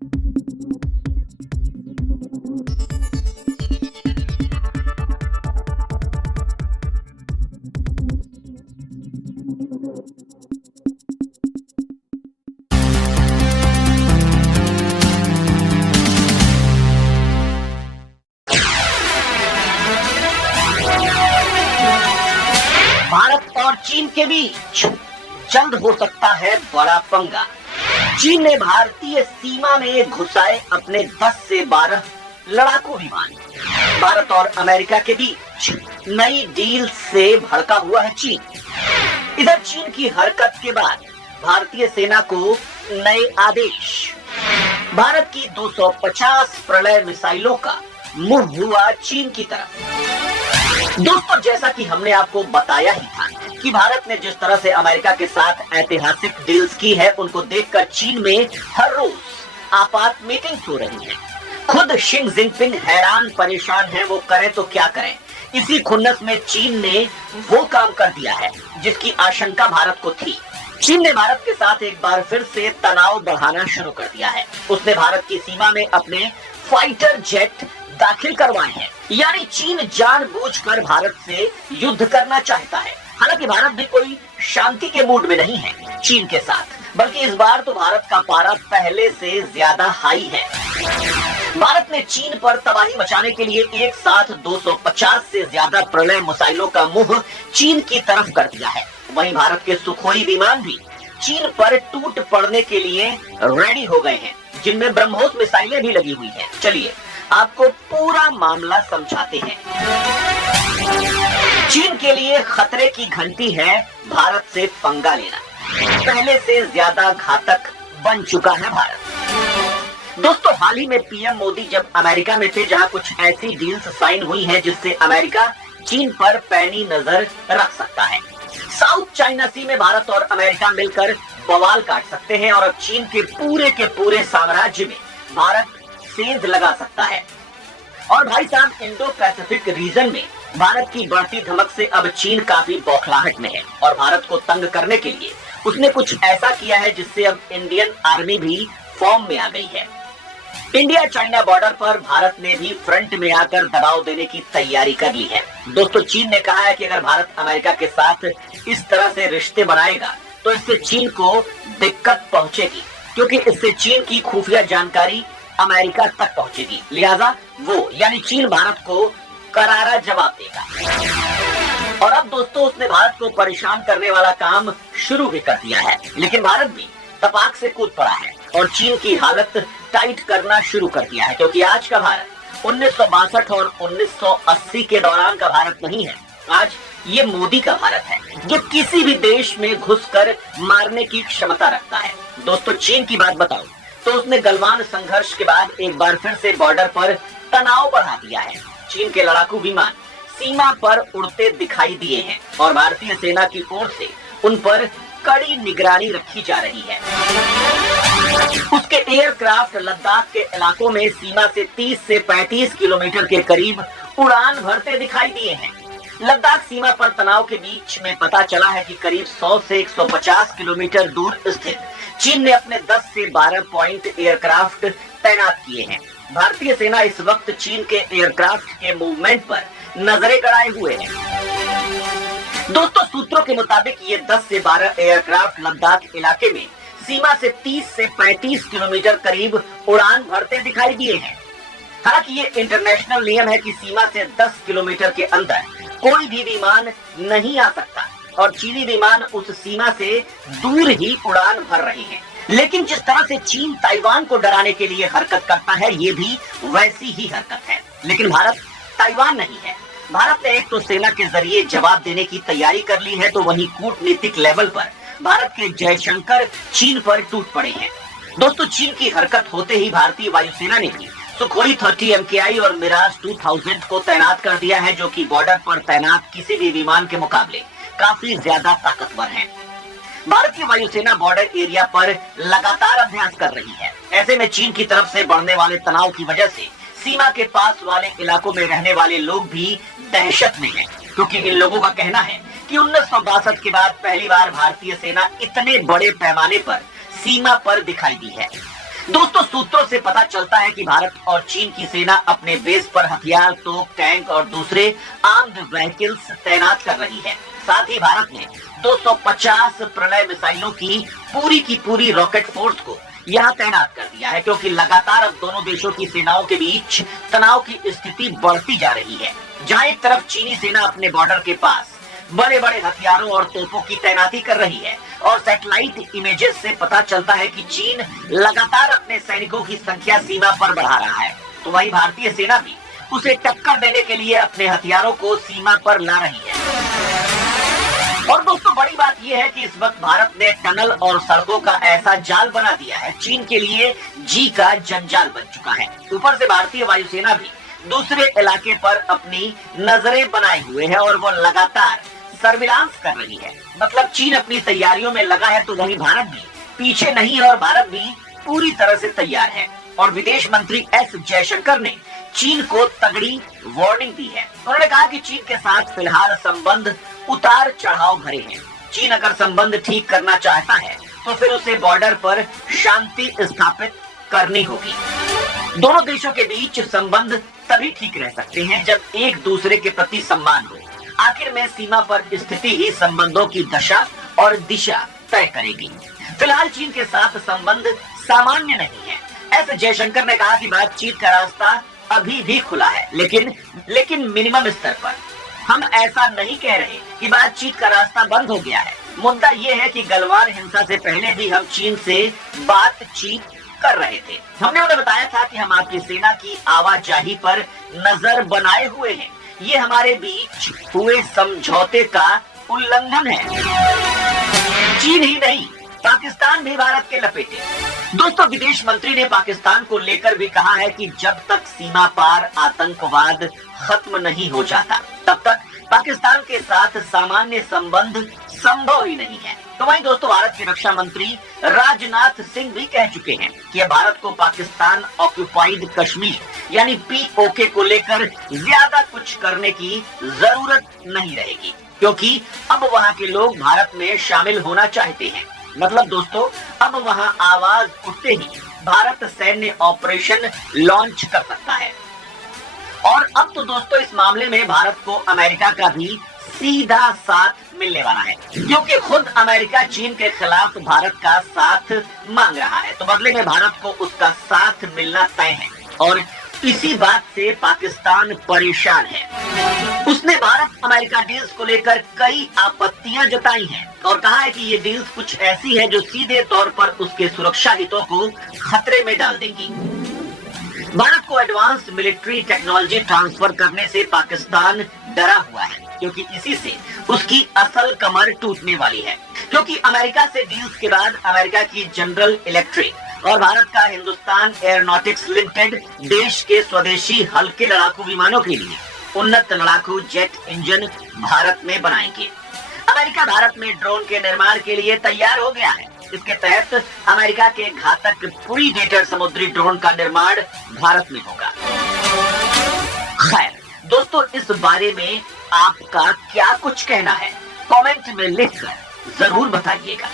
भारत और चीन के बीच जल्द हो सकता है बड़ा पंगा। चीन ने भारतीय सीमा में घुसाए अपने 10 से 12 लड़ाकू विमान। भारत और अमेरिका के बीच नई डील से भड़का हुआ है चीन। इधर चीन की हरकत के बाद भारतीय सेना को नए आदेश। भारत की 250 प्रलय मिसाइलों का मुंह हुआ चीन की तरफ। दोस्तों, जैसा कि हमने आपको बताया ही था कि भारत ने जिस तरह से अमेरिका के साथ ऐतिहासिक डील्स की है, उनको देखकर चीन में हर रोज आपात मीटिंग्स हो रही हैं। खुद शी जिनपिंग हैरान परेशान है, वो करें तो क्या करें। इसी खुन्नस में चीन ने वो काम कर दिया है जिसकी आशंका भारत को थी। चीन ने भारत के साथ एक बार फिर से तनाव बढ़ाना शुरू कर दिया है। उसने भारत की सीमा में अपने फाइटर जेट दाखिल करवाए हैं। यानी चीन जानबूझकर भारत से युद्ध करना चाहता है। हालांकि भारत भी कोई शांति के मूड में नहीं है चीन के साथ, बल्कि इस बार तो भारत का पारा पहले से ज्यादा हाई है। भारत ने चीन पर तबाही मचाने के लिए एक साथ 250 से ज्यादा प्रलय मिसाइलों का मुंह चीन की तरफ कर दिया है। वहीं भारत के सुखोई विमान भी चीन पर टूट पड़ने के लिए रेडी हो गए हैं, जिनमें ब्रह्मोस मिसाइलें भी लगी हुई हैं। चलिए आपको पूरा मामला समझाते हैं। चीन के लिए खतरे की घंटी है भारत से पंगा लेना। पहले से ज्यादा घातक बन चुका है भारत। दोस्तों, हाल ही में पीएम मोदी जब अमेरिका में थे, जहां कुछ ऐसी डील्स साइन हुई हैं जिससे अमेरिका चीन पर पैनी नजर रख सकता है। साउथ चाइना सी में भारत और अमेरिका मिलकर बवाल काट सकते हैं और अब चीन के पूरे साम्राज्य में भारत सेंध लगा सकता है। और भाई साहब, इंडो पैसिफिक रीजन में भारत की बढ़ती धमक से अब चीन काफी बौखलाहट में है और भारत को तंग करने के लिए उसने कुछ ऐसा किया है जिससे अब इंडियन आर्मी भी फॉर्म में आ गई है। इंडिया चाइना बॉर्डर पर भारत ने भी फ्रंट में आकर दबाव देने की तैयारी कर ली है। दोस्तों, चीन ने कहा है कि अगर भारत अमेरिका के साथ इस तरह से रिश्ते बनाएगा तो इससे चीन को दिक्कत पहुंचेगी, क्योंकि इससे चीन की खुफिया जानकारी अमेरिका तक पहुंचेगी। लिहाजा वो यानी चीन भारत को करारा जवाब देगा। और अब दोस्तों, उसने भारत को परेशान करने वाला काम शुरू भी कर दिया है, लेकिन भारत भी तपाक से कूद पड़ा है और चीन की हालत टाइट करना शुरू कर दिया है, क्योंकि आज का भारत 1962 और 1980 के दौरान का भारत नहीं है। आज ये मोदी का भारत है, जो किसी भी देश में घुसकर मारने की क्षमता रखता है। दोस्तों, चीन की बात बताऊं तो उसने गलवान संघर्ष के बाद एक बार फिर से बॉर्डर पर तनाव बढ़ा दिया है। चीन के लड़ाकू विमान सीमा पर उड़ते दिखाई दिए हैं और भारतीय सेना की ओर से उन पर कड़ी निगरानी रखी जा रही है। उसके एयरक्राफ्ट लद्दाख के इलाकों में सीमा से 30 से 35 किलोमीटर के करीब उड़ान भरते दिखाई दिए हैं। लद्दाख सीमा पर तनाव के बीच में पता चला है कि करीब 100 से 150 किलोमीटर दूर स्थित चीन ने अपने 10 से 12 पॉइंट एयरक्राफ्ट तैनात किए हैं। भारतीय सेना इस वक्त चीन के एयरक्राफ्ट के मूवमेंट पर नजरें गड़ाए हुए है। दोस्तों, सूत्रों के मुताबिक ये 10 से 12 एयरक्राफ्ट लद्दाख इलाके में सीमा से 30 से 35 किलोमीटर करीब उड़ान भरते दिखाई दिए हैं। हालांकि ये इंटरनेशनल नियम है कि सीमा से 10 किलोमीटर के अंदर कोई भी विमान नहीं आ सकता और चीनी विमान उस सीमा से दूर ही उड़ान भर रहे हैं। लेकिन जिस तरह से चीन ताइवान को डराने के लिए हरकत करता है, ये भी वैसी ही हरकत है। लेकिन भारत ताइवान नहीं है। भारत ने एक तो सेना के जरिए जवाब देने की तैयारी कर ली है, तो वहीं कूटनीतिक लेवल पर भारत के जयशंकर चीन पर टूट पड़े हैं। दोस्तों, चीन की हरकत होते ही भारतीय वायुसेना ने भी सुखोई 30 MKI और मिराज 2000 को तैनात कर दिया है, जो कि बॉर्डर पर तैनात किसी भी विमान के मुकाबले काफी ज्यादा ताकतवर हैं। भारतीय वायुसेना बॉर्डर एरिया पर लगातार अभ्यास कर रही है। ऐसे में चीन की तरफ से बढ़ने वाले तनाव की वजह से सीमा के पास वाले इलाकों में रहने वाले लोग भी दहशत में हैं, क्योंकि इन लोगों का कहना है कि 1962 के बाद पहली बार भारतीय सेना इतने बड़े पैमाने पर सीमा पर दिखाई दी है। दोस्तों सूत्रों से पता चलता है कि भारत और चीन की सेना अपने बेस पर हथियार, तोप, टैंक और दूसरे आर्म्ड व्हीकल्स तैनात कर रही है। साथ ही भारत ने 250 प्रलय मिसाइलों की पूरी रॉकेट फोर्स को यहाँ तैनात कर दिया है, क्योंकि लगातार अब दोनों देशों की सेनाओं के बीच तनाव की स्थिति बढ़ती जा रही है। जहां एक तरफ चीनी सेना अपने बॉर्डर के पास बड़े बड़े हथियारों और तोपों की तैनाती कर रही है और सैटेलाइट इमेजेस से पता चलता है कि चीन लगातार अपने सैनिकों की संख्या सीमा पर बढ़ा रहा है, तो वहीं भारतीय सेना भी उसे टक्कर देने के लिए अपने हथियारों को सीमा पर ला रही है। और दोस्तों बड़ी बात यह है कि इस वक्त भारत ने टनल और सड़कों का ऐसा जाल बना दिया है, चीन के लिए जी का जंजाल बन चुका है। ऊपर से भारतीय वायुसेना भी दूसरे इलाके पर अपनी नजरें बनाए हुए है और वो लगातार सर्विलांस कर रही है। मतलब चीन अपनी तैयारियों में लगा है, तो वहीं भारत भी पीछे नहीं है और भारत भी पूरी तरह से तैयार है। और विदेश मंत्री एस जयशंकर ने चीन को तगड़ी वार्निंग दी है। उन्होंने कहा कि चीन के साथ फिलहाल संबंध उतार चढ़ाव भरे हैं। चीन अगर संबंध ठीक करना चाहता है तो फिर उसे बॉर्डर पर शांति स्थापित करनी होगी। दोनों देशों के बीच संबंध तभी ठीक रह सकते हैं जब एक दूसरे के प्रति सम्मान हो। आखिर में सीमा पर स्थिति ही संबंधों की दशा और दिशा तय करेगी। फिलहाल चीन के साथ संबंध सामान्य नहीं है। एस जयशंकर ने कहा कि बातचीत का रास्ता अभी भी खुला है, लेकिन मिनिमम स्तर पर। हम ऐसा नहीं कह रहे कि बातचीत का रास्ता बंद हो गया है। मुद्दा ये है कि गलवान हिंसा से पहले भी हम चीन से बातचीत कर रहे थे। हमने उन्हें बताया था कि हम आपकी सेना की आवाजाही पर नजर बनाए हुए हैं। ये हमारे बीच हुए समझौते का उल्लंघन है। चीन ही नहीं, पाकिस्तान भी भारत के लपेटे। दोस्तों विदेश मंत्री ने पाकिस्तान को लेकर भी कहा है कि जब तक सीमा पार आतंकवाद खत्म नहीं हो जाता, तब तक पाकिस्तान के साथ सामान्य संबंध संभव ही नहीं है। तो वहीं दोस्तों भारत के रक्षा मंत्री राजनाथ सिंह भी कह चुके हैं कि भारत को पाकिस्तान ऑक्युपाइड कश्मीर यानी POK को लेकर ज्यादा कुछ करने की जरूरत नहीं रहेगी, क्योंकि अब वहां के लोग भारत में शामिल होना चाहते हैं। मतलब दोस्तों अब वहां आवाज उठते ही भारत सैन्य ऑपरेशन लॉन्च कर सकता है। और अब तो दोस्तों इस मामले में भारत को अमेरिका का भी सीधा साथ मिलने वाला है, क्योंकि खुद अमेरिका चीन के खिलाफ भारत का साथ मांग रहा है, तो बदले में भारत को उसका साथ मिलना तय है। और इसी बात से पाकिस्तान परेशान है। उसने भारत अमेरिका डील्स को लेकर कई आपत्तियां जताई हैं और कहा है कि ये डील्स कुछ ऐसी है जो सीधे तौर पर उसके सुरक्षा हितों को खतरे में डाल देंगी। भारत को एडवांस मिलिट्री टेक्नोलॉजी ट्रांसफर करने से पाकिस्तान डरा हुआ है, क्योंकि इसी से उसकी असल कमर टूटने वाली है। क्योंकि अमेरिका से डील्स के बाद अमेरिका की जनरल इलेक्ट्रिक और भारत का हिंदुस्तान एयरोनॉटिक्स लिमिटेड देश के स्वदेशी हल्के लड़ाकू विमानों के लिए उन्नत लड़ाकू जेट इंजन भारत में बनाएंगे। अमेरिका भारत में ड्रोन के निर्माण के लिए तैयार हो गया है। इसके तहत अमेरिका के घातक प्रीडेटर समुद्री ड्रोन का निर्माण भारत में होगा। खैर दोस्तों इस बारे में आपका क्या कुछ कहना है, कमेंट में लिखकर जरूर बताइएगा।